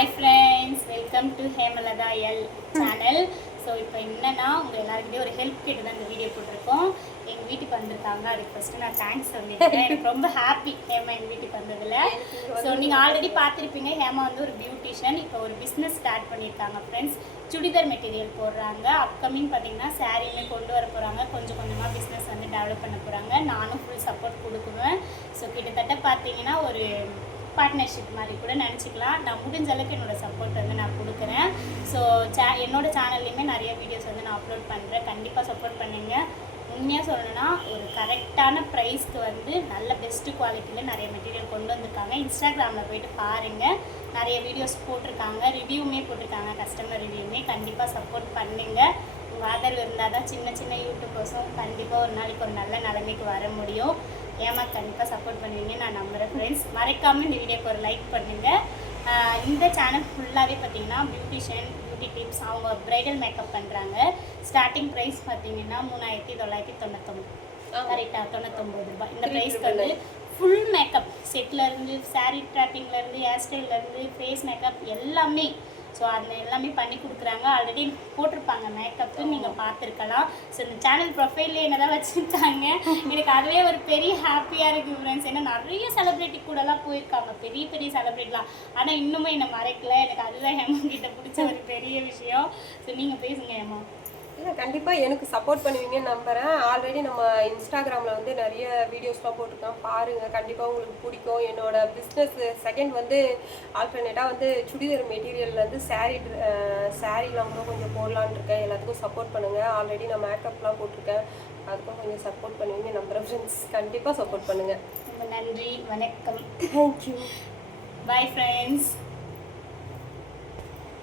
Hi friends welcome to Hemalatha L channel so இப்போ என்னன்னா உங்கள் எல்லாருக்கிட்டே ஒரு ஹெல்ப் கேட்டு தான் இந்த வீடியோ போட்டிருக்கோம். எங்கள் வீட்டுக்கு வந்திருக்காங்க. அதுக்கு ஃபஸ்ட்டு நான் தேங்க்ஸ் சொல்லியிருக்கேன் எனக்கு ரொம்ப ஹாப்பி ஹேமா எங்கள் வீட்டுக்கு வந்ததில். ஸோ நீங்கள் ஆல்ரெடி பார்த்துருப்பீங்க. ஹேமா வந்து ஒரு பியூட்டிஷியன் இப்போ ஒரு பிஸ்னஸ் ஸ்டார்ட் பண்ணியிருக்காங்க ஃப்ரெண்ட்ஸ் சுடிதார் மெட்டீரியல் போடுறாங்க. அப்கமிங் பார்த்தீங்கன்னா சாரீமே கொண்டு வர போகிறாங்க கொஞ்சம் கொஞ்சமாக பிஸ்னஸ் வந்து டெவலப் பண்ண போகிறாங்க நானும் ஃபுல் சப்போர்ட் கொடுக்குவேன். ஸோ கிட்டத்தட்ட பார்த்தீங்கன்னா ஒரு பார்ட்னர்ஷிப் மாதிரி கூட நினச்சிக்கலாம். நான் முடிஞ்ச அளவுக்கு என்னோட சப்போர்ட் வந்து நான் கொடுக்குறேன். ஸோ சே என்னோடய சேனல்லையுமே நிறைய வீடியோஸ் வந்து நான் அப்லோட் பண்ணுறேன் கண்டிப்பாக சப்போர்ட் பண்ணுங்க. உண்மையாக சொல்லணும்னா ஒரு கரெக்டான ப்ரைஸ்க்கு வந்து நல்ல பெஸ்ட்டு குவாலிட்டியில் நிறைய மெட்டீரியல் கொண்டு வந்திருக்காங்க. இன்ஸ்டாகிராமில் போயிட்டு பாருங்கள் நிறைய வீடியோஸ் போட்டிருக்காங்க. ரிவ்யூமே போட்டிருக்காங்க. கஸ்டமர் ரிவ்யூமே கண்டிப்பாக சப்போர்ட் பண்ணுங்கள் உங்கள் ஆதரவு இருந்தால் தான் சின்ன சின்ன யூடியூபர்ஸும் கண்டிப்பாக ஒரு நாளைக்கு ஒரு நல்ல நிலைமைக்கு வர முடியும். ஏமா கண்டிப்பாக சப்போர்ட் பண்ணுவீங்க நான் நம்புகிறேன் ஃப்ரெண்ட்ஸ் மறக்காமல் இந்த வீடியோக்கு ஒரு லைக் பண்ணுங்கள் இந்த சேனல் ஃபுல்லாகவே பார்த்தீங்கன்னா பியூட்டிஷியன் பியூட்டி டிப்ஸ் அவங்க ப்ரைடல் மேக்கப் பண்ணுறாங்க ஸ்டார்டிங் ப்ரைஸ் பார்த்தீங்கன்னா மூணாயிரத்தி தொள்ளாயிரத்தி தொண்ணூத்தொம்பது கரெக்டாக தொண்ணூத்தொம்பது ரூபாய். இந்த ப்ரைஸ்க்கு வந்து ஃபுல் மேக்கப் செட்லேருந்து சாரீ ட்ராப்பிங்லேருந்து ஹேர் ஸ்டைல்லேருந்து ஃபேஸ் மேக்கப் எல்லாமே ஸோ அது எல்லாமே பண்ணி கொடுக்குறாங்க. ஆல்ரெடி போட்டிருப்பாங்க மேக்கப்பு நீங்கள் பார்த்துருக்கலாம். ஸோ இந்த சேனல் ப்ரொஃபைல்ல என்ன தான் வச்சுருக்காங்க எனக்கு அதுவே ஒரு பெரிய ஹாப்பியாக இருக்குது ஃப்ரெண்ட்ஸ் ஏன்னா நிறைய செலிப்ரிட்டி கூடலாம் போயிருக்காங்க. பெரிய பெரிய செலிப்ரிட்டிலாம் ஆனால் இன்னுமே என்னை மறைக்கல. எனக்கு அதுதான் ஹேமா கிட்ட பிடிச்ச ஒரு பெரிய விஷயம். ஸோ நீங்கள் பேசுங்க ஹேமா. கண்டிப்பாக எனக்கு சப்போர்ட் பண்ணுவீங்கன்னு நம்புகிறேன் ஆல்ரெடி நம்ம இன்ஸ்டாகிராமில் வந்து நிறைய வீடியோஸ்லாம் போட்டிருக்கோம். பாருங்கள் கண்டிப்பாக உங்களுக்கு பிடிக்கும். என்னோட பிஸ்னஸ் செகண்ட் வந்து ஆல்டர்னேட்டாக வந்து சுடிதார் மெட்டீரியல் வந்து சாரீ சாரீலாம் கூட கொஞ்சம் போடலான்னு இருக்கேன். எல்லாத்துக்கும் சப்போர்ட் பண்ணுங்கள் ஆல்ரெடி நான் மேக்கப்லாம் போட்டிருக்கேன். அதுக்கும் கொஞ்சம் சப்போர்ட் பண்ணுவீங்க நம்புகிறேன் ஃப்ரெண்ட்ஸ் கண்டிப்பாக சப்போர்ட் பண்ணுங்கள் ரொம்ப நன்றி. வணக்கம். Thank you bye friends